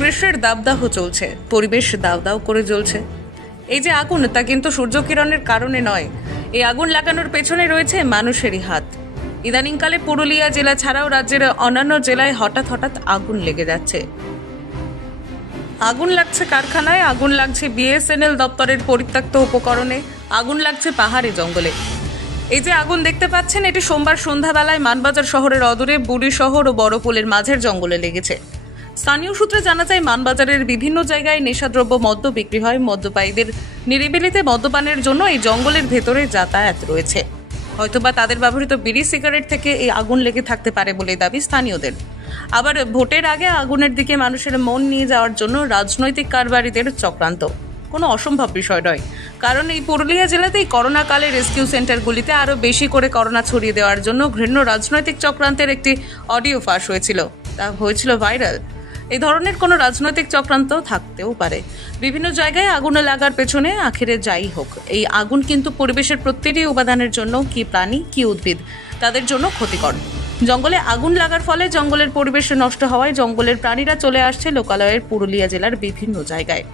গ্রীষ্মের দাবদাহ চলছে, পরিবেশ দাবদাহ করে জ্বলছে। এই যে আগুন, তা কিন্তু সূর্যকিরণের কারণে নয়। এই আগুন লাগানোর পেছনে রয়েছে মানুষেরই হাত। ইদানিংকালে পুরুলিয়া জেলা ছাড়াও রাজ্যের অন্যান্য জেলায় হঠাৎ আগুন লেগে যাচ্ছে। আগুন লাগছে কারখানায়, আগুন লাগছে বিএসএনএল দপ্তরের পরিত্যক্ত উপকরণে, আগুন লাগছে পাহাড়ি জঙ্গলে। এই যে আগুন দেখতে পাচ্ছেন, এটি সোমবার সন্ধ্যাবেলায় মানবাজার শহরের অদূরে বুড়ি শহর ও বড়পুলের মাঝের জঙ্গলে লেগেছে। স্থানীয় সূত্রে জানা যায়, মানবাজারের বিভিন্ন জায়গায় নেশাদ্রব্য মদ্য বিক্রি হয়। মদ্যপায়ীদের নিরিবিলিতে মদ্যপানের জন্য এই জঙ্গলের ভেতরে যাতায়াত রয়েছে। হয়তোবা তাদের ব্যবহৃত বিড়ি সিগারেট থেকে এই আগুন লেগে থাকতে পারে বলে দাবি স্থানীয়দের। আবার ভোটের আগে আগুনের দিকে মানুষের মন নিয়ে যাওয়ার জন্য রাজনৈতিক কারবারিদের চক্রান্ত কোনো অসম্ভব বিষয় নয়। কারণ এই পুরুলিয়া জেলাতেই করোনাকালে রেস্কিউ সেন্টারগুলিতে আরও বেশি করে করোনা ছড়িয়ে দেওয়ার জন্য ঘৃণ্য রাজনৈতিক চক্রান্তের একটি অডিও ফাঁস হয়েছিল, তা হয়েছিল ভাইরাল। এই ধরনের কোনো রাজনৈতিক চক্রান্ত থাকতেও পারে। বিভিন্ন জায়গায় আগুনে লাগার পেছনে আখেরে যাই হোক, এই আগুন কিন্তু পরিবেশের প্রতিটি উপাদানের জন্য, কি প্রাণী কি উদ্ভিদ, তাদের জন্য ক্ষতিকর। জঙ্গলে আগুন লাগার ফলে জঙ্গলের পরিবেশ নষ্ট হওয়ায় জঙ্গলের প্রাণীরা চলে আসছে লোকালয়ের পুরুলিয়া জেলার বিভিন্ন জায়গায়।